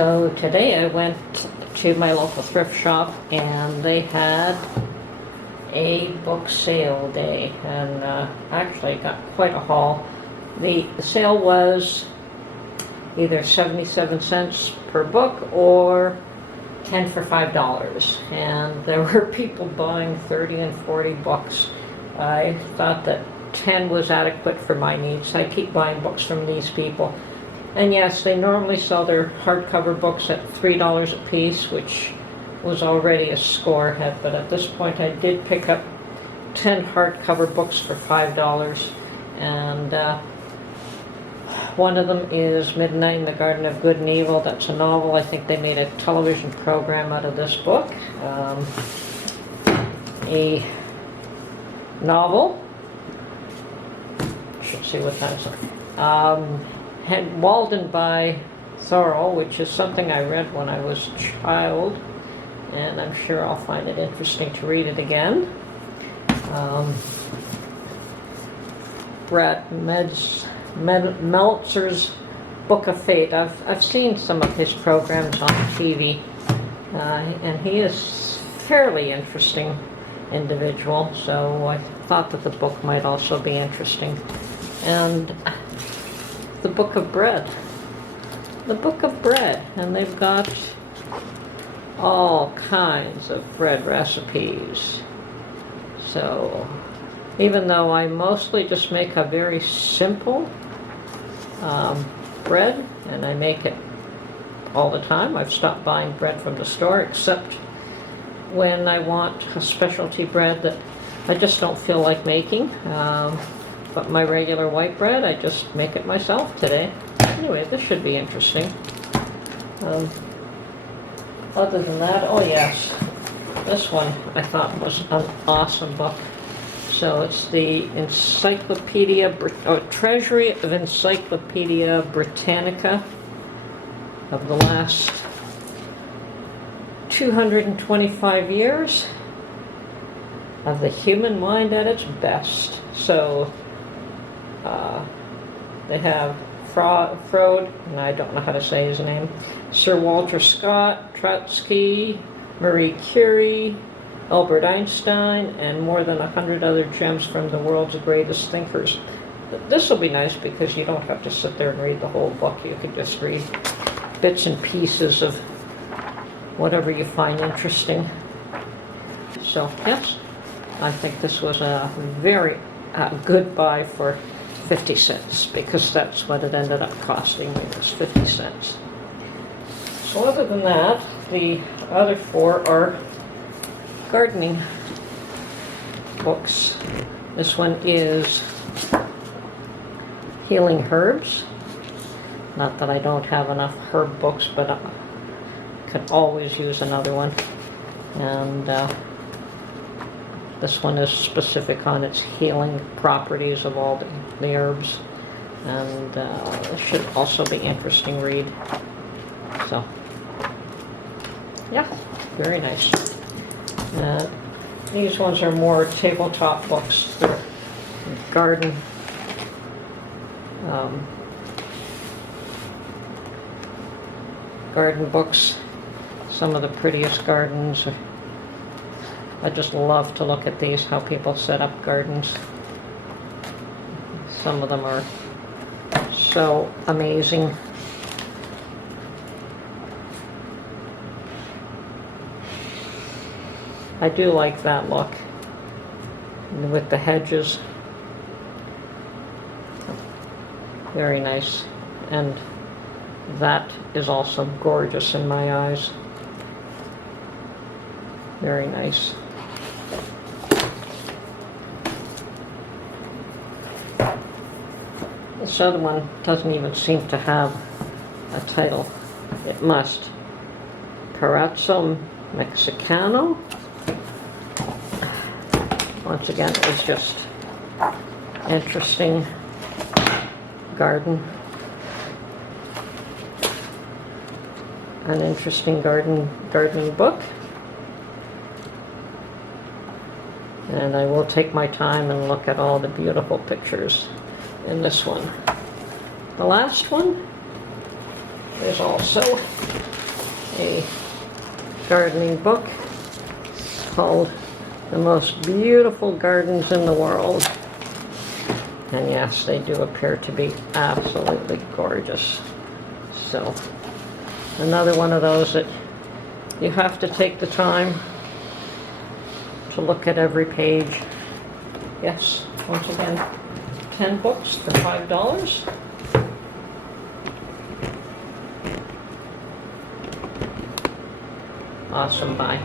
So today I went to my local thrift shop and they had a book sale day, and actually got quite a haul. The sale was either 77 cents per book or 10 for $5, and there were people buying 30 and 40 books. I thought that 10 was adequate for my needs. I keep buying books from these people. And yes, they normally sell their hardcover books at $3 a piece, which was already a score ahead, but at this point I did pick up 10 hardcover books for $5, and one of them is Midnight in the Garden of Good and Evil. That's a novel. I think they made a television program out of this book. A novel. Should see what that's Walden by Thoreau, which is something I read when I was a child, and I'm sure I'll find it interesting to read it again. Brad Meltzer's Book of Fate. I've seen some of his programs on TV, and he is a fairly interesting individual, so I thought that the book might also be interesting. And the Book of Bread. The Book of Bread, and they've got all kinds of bread recipes. So even though I mostly just make a very simple bread, and I make it all the time. I've stopped buying bread from the store except when I want a specialty bread that I just don't feel like making. But my regular white bread, I just make it myself today. Anyway, this should be interesting. Other than that, oh yes, this one I thought was an awesome book. So it's the Treasury of Encyclopedia Britannica of the last 225 years of the human mind at its best. So they have Freud, and I don't know how to say his name, Sir Walter Scott, Trotsky, Marie Curie, Albert Einstein, and more than 100 other gems from the world's greatest thinkers. This will be nice because you don't have to sit there and read the whole book. You can just read bits and pieces of whatever you find interesting. So yes, I think this was a very good buy for 50 cents, because that's what it ended up costing me, was 50 cents. So other than that, the other four are gardening books. This one is Healing Herbs. Not that I don't have enough herb books, but I could always use another one. And this one is specific on its healing properties of all the herbs, and it should also be interesting read. So yeah, very nice. These ones are more tabletop books. They're garden garden books. Some of the prettiest gardens. I just love to look at these, how people set up gardens. Some of them are so amazing. I do like that look with the hedges. Very nice. And that is also gorgeous in my eyes. Very nice. This other one doesn't even seem to have a title. It must. Parazzo Mexicano. Once again, it's just interesting garden. An interesting gardening book. And I will take my time and look at all the beautiful pictures in this one. The last one is also a gardening book called The Most Beautiful Gardens in the World. And yes, they do appear to be absolutely gorgeous. So, another one of those that you have to take the time to look at every page. Yes, once again, 10 books for $5. Awesome buy.